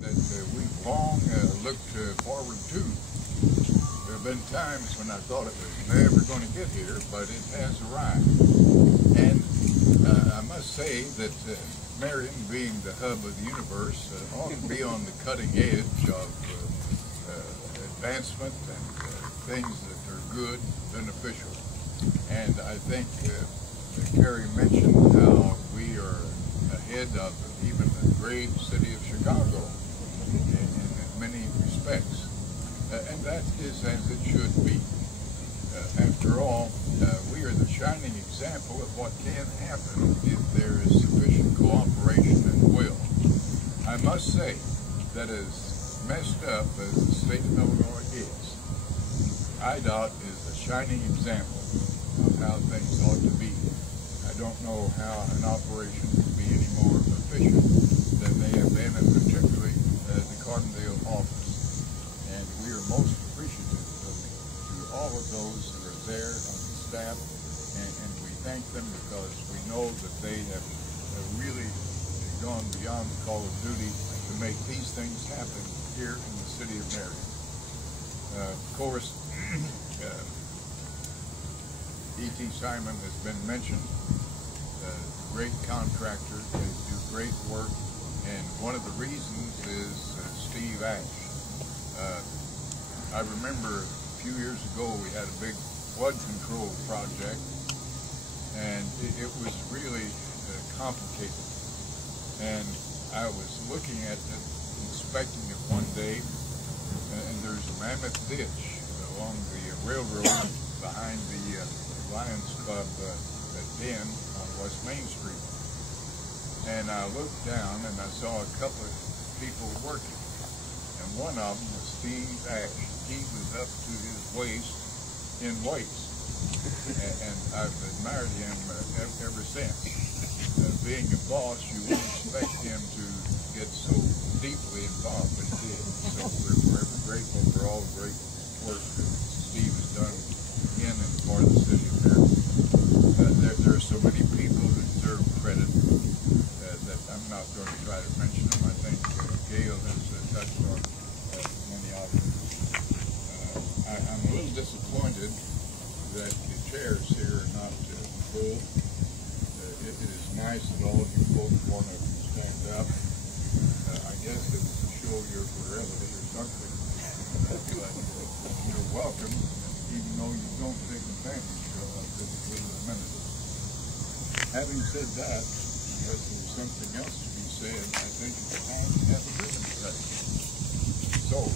that we've long looked forward to. There have been times when I thought it was never going to get here, but it has arrived. And I must say that Marion, being the hub of the universe, ought to be on the cutting edge of advancement and things that are good, beneficial. And I think Carrie mentioned how we are ahead of even the great city of Chicago in many respects. And that is as it should be. After all, we are the shining example of what can happen if there is sufficient cooperation and will. I must say that as messed up as the state of Illinois is, IDOT is a shining example of how things ought to be. I don't know how an operation could be any more efficient than they have been, and particularly the Carbondale office. And we are most appreciative to all of those who are there on the staff, and we thank them because we know that they have really gone beyond the call of duty to make these things happen here in the city of Marion. Of course, E.T. Simon has been mentioned. Great contractor, they do great work, and one of the reasons is Steve Ash. I remember a few years ago we had a big flood control project, and it was really complicated. And I was looking at it, inspecting it one day, and there's a mammoth ditch along the railroad behind the Lions Club den on West Main Street. And I looked down and I saw a couple of people working. And one of them was Steve Ash. He was up to his waist in waste. And I've admired him ever since. Being a boss, you wouldn't expect him to get so deeply involved, but he did. So we're forever grateful for all the great work that Steve has done in and for the city of Marion. There are so many people who deserve credit that I'm not going to try to mention them. I think Gail has touched on many of them. I'm a little disappointed that the chairs here are not full. It is nice that all of you folks want to stand up. I guess it was to show your virility or something. But you're welcome, even though you don't take advantage of physically amenities. Having said that, unless there's something else to be said, I think it's time to have a ribbon cutting. So,